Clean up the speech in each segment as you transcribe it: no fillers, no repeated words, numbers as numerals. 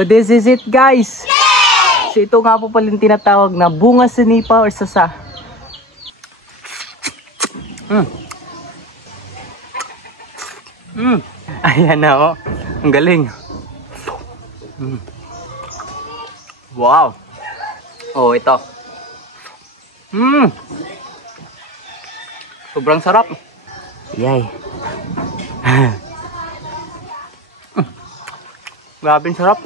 So this is it, guys. Yay! So ito nga po pala yung tinatawag na bunga sa nipa or sasa. Ayan na, oh. Ang galing. Wow. Oh, ito. Sobrang sarap. Yay. Grabing sarap.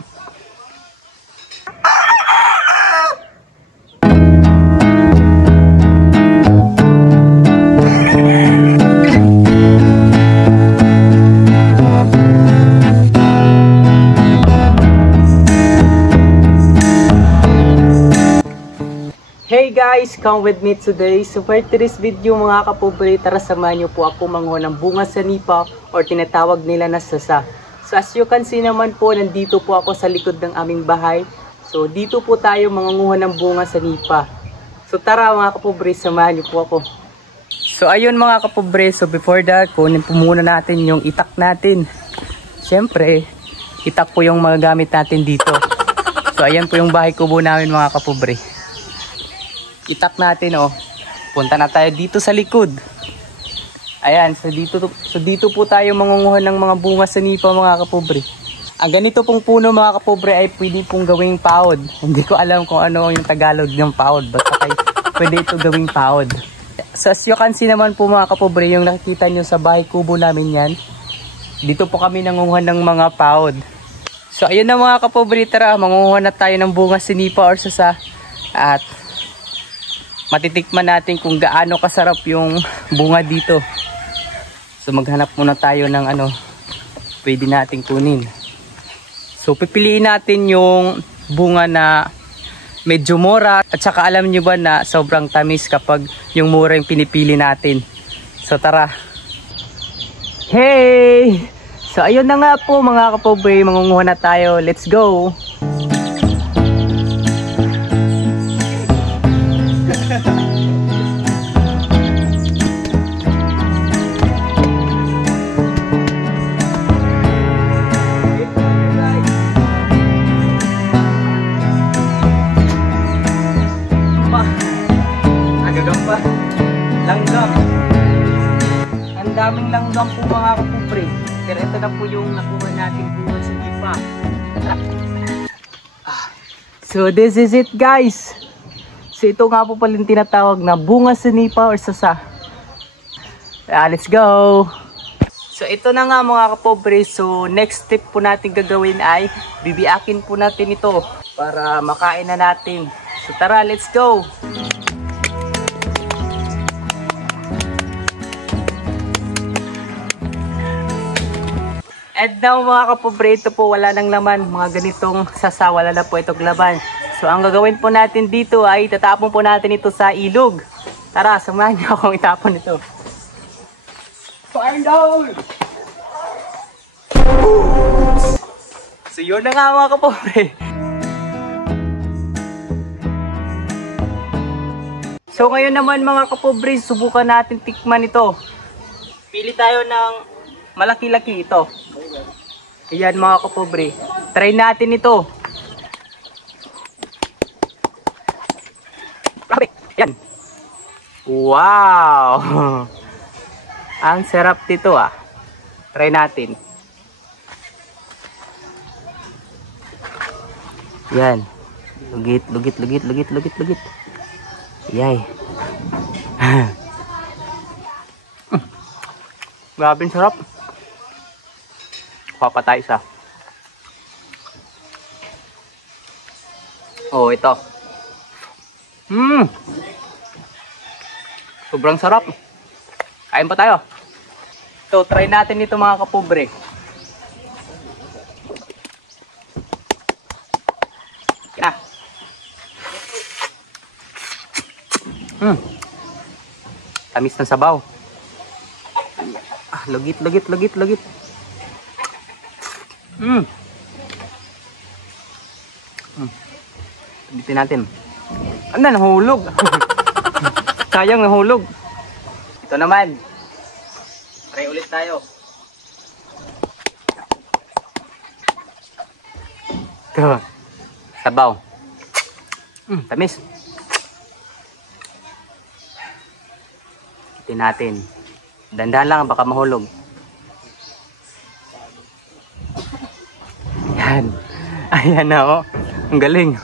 Hey guys, come with me today. So for today's video mga kapobre, tara samahan niyo po ako manguha ng bunga sa nipa or tinatawag nila na sasa. So as you can see naman po, nandito po ako sa likod ng aming bahay. So dito po tayo mangunguha ng bunga sa nipa. So tara mga kapobre, samahan niyo po ako. So ayun mga kapobre, so before that, kunin po muna natin yung itak natin. Siyempre, itak po yung magagamit natin dito. So ayan po yung bahay kubo namin mga kapobre. Itak natin, oh. Punta na tayo dito sa likod. Ayan, so dito po tayo mangunguha ng mga bunga sa nipa mga kapobre. Ang ganito pong puno mga kapobre ay pwede pong gawing paod. Hindi ko alam kung ano yung Tagalog ng paod. Basta kay pwede ito gawing paod. So as you can see naman po mga kapobre, yung nakikita nyo sa bahay kubo namin yan. Dito po kami nangunguha ng mga paod. So ayun na mga kapobre, tara mangunguha na tayo ng bunga sa nipa or sasa. At matitikman natin kung gaano kasarap yung bunga dito. So maghanap muna tayo ng ano pwede nating kunin. So pipiliin natin yung bunga na medyo mura. At saka alam nyo ba na sobrang tamis kapag yung mura yung pinipili natin. So tara. Hey! So ayun na nga po mga kapobre, mangunguha na tayo. Let's go! Langgam. Ang daming langgam po mga kapobre. Pero ito na po yung nakuha nating bunga sa nipa. So this is it guys. So ito nga po pala yung tinatawag na bunga sa nipa or sasa. Let's go. So ito na nga mga kapobre. So next step po natin gagawin ay bibiakin po natin ito para makain na natin. So tara, let's go. And now mga kapobre, ito po wala nang laman, mga ganitong sasa, wala na po itong laman. So ang gagawin po natin dito ay tatapon po natin ito sa ilog. Tara, samahan niyo akong itapon ito. Fire down! So yun na nga mga kapobre. So ngayon naman mga kapobre, subukan natin tikman ito. Pili tayo ng malaki-laki ito. Ayan mga kapobre. Try natin ito. Ayan. Wow! Ang sarap dito ah. Try natin. Ayan. Lugit, lugit, lugit, lugit, lugit, lugit. Yay. Grabing sarap. Kuha pa tayo isa. Oh, ito. Sobrang sarap. Kain pa tayo. So, try natin ito mga kapobre. Ah. Tamis ng sabaw. Lugit, lugit, lugit, lugit. Bitin natin. Ano, nahulog. Sayang, nahulog. Ito naman. Try ulit tayo. Ito. Sabaw. Tamis. Kitin natin. Dandahan lang, baka mahulog. Yan. Ayan na oh. Ang galing.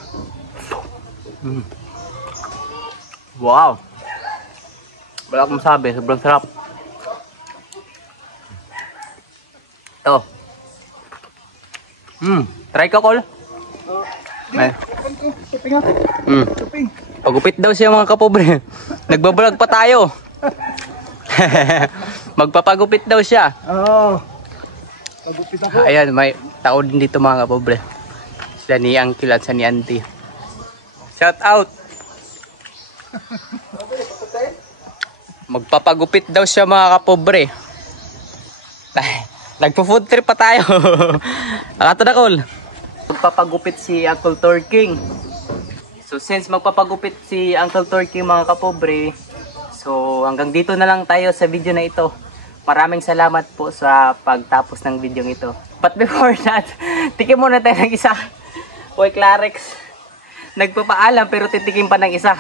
Wow. Wala akong masabi. Sobrang sarap. Ito. Try ka, Col. Pagupit daw siya mga kapobre. Nagbablog pa tayo. Magpapagupit daw siya. Oo. Pagupit ako. Ayan, may tao din dito mga kapobre. Sila ni Uncle at sa ni Auntie. Shout out. Magpapagupit daw siya mga kapobre. Nagpo-food trip pa tayo. Akato na, Col. Magpapagupit si Uncle Torking. So since magpapagupit si Uncle Torking mga kapobre, so hanggang dito na lang tayo sa video na ito. Maraming salamat po sa pagtapos ng video ito. But before that, tikim muna tayo ng isa. Hoy Clarex, nagpapaalam pero titikim pa ng isa.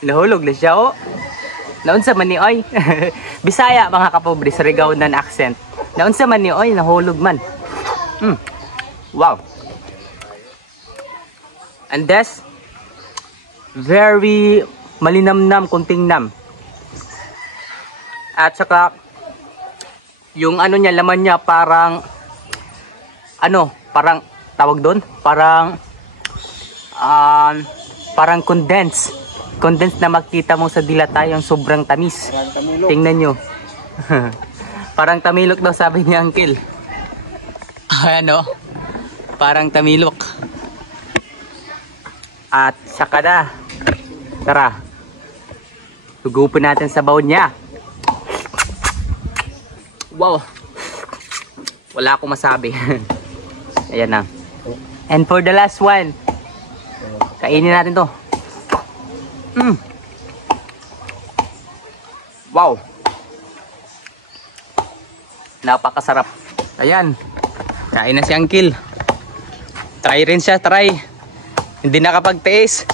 Nahulog na siya oh. Naunsa man ni oy. Bisaya mga kapobre, Surigao-nan accent. Naunsa man ni oy, nahulog man. Wow. And that's very malinamnam, kunting nam. At saka yung ano niya, laman niya parang ano, parang tawag doon, parang condense. Condense na makita mo sa dilata yung sobrang tamis. Tingnan nyo. Parang tamilok daw sabi ni Uncle. Ano? Parang tamilok. At saka na. Tara. Hugupin natin sa baon niya. Wow. Wala akong masabi. Ayan na. And for the last one, kainin natin to. Wow. Napakasarap. Ayan. Kain na si Uncle. Try rin siya, try. Hindi nakapagtiis.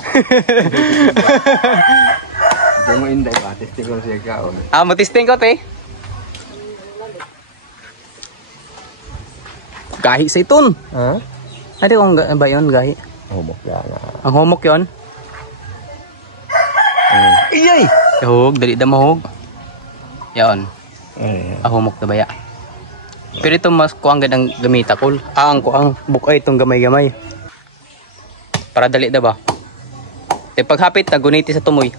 Hindi mo inday pa. Testing ko siya kaon. Matisting ko, te. Gahi sa iton. Ha? Ano kung ba yun, gahi? Humok yan. Ang humok yun? Iyay! Hug, dali na mahug. Yan. Ay. Humok na baya. Pero ito mas kuang gadang gamita, Col. Ang kuang bukay itong gamay-gamay. Para dali na ba? Te paghapit na guniti sa tumoy.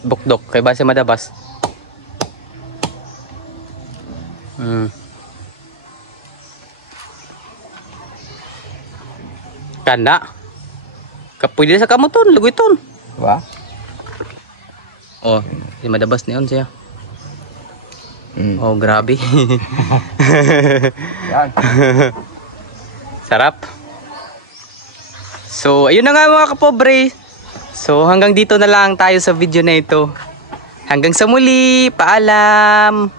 Bukdok kay base madabas. Kana. Kapoy sa kamuton, lugiton. Ba? Oh, di madabas niyon siya. Oh, grabe. Yan. Sarap. So, ayun na nga mga kapobre. So, hanggang dito na lang tayo sa video na ito. Hanggang sa muli. Paalam.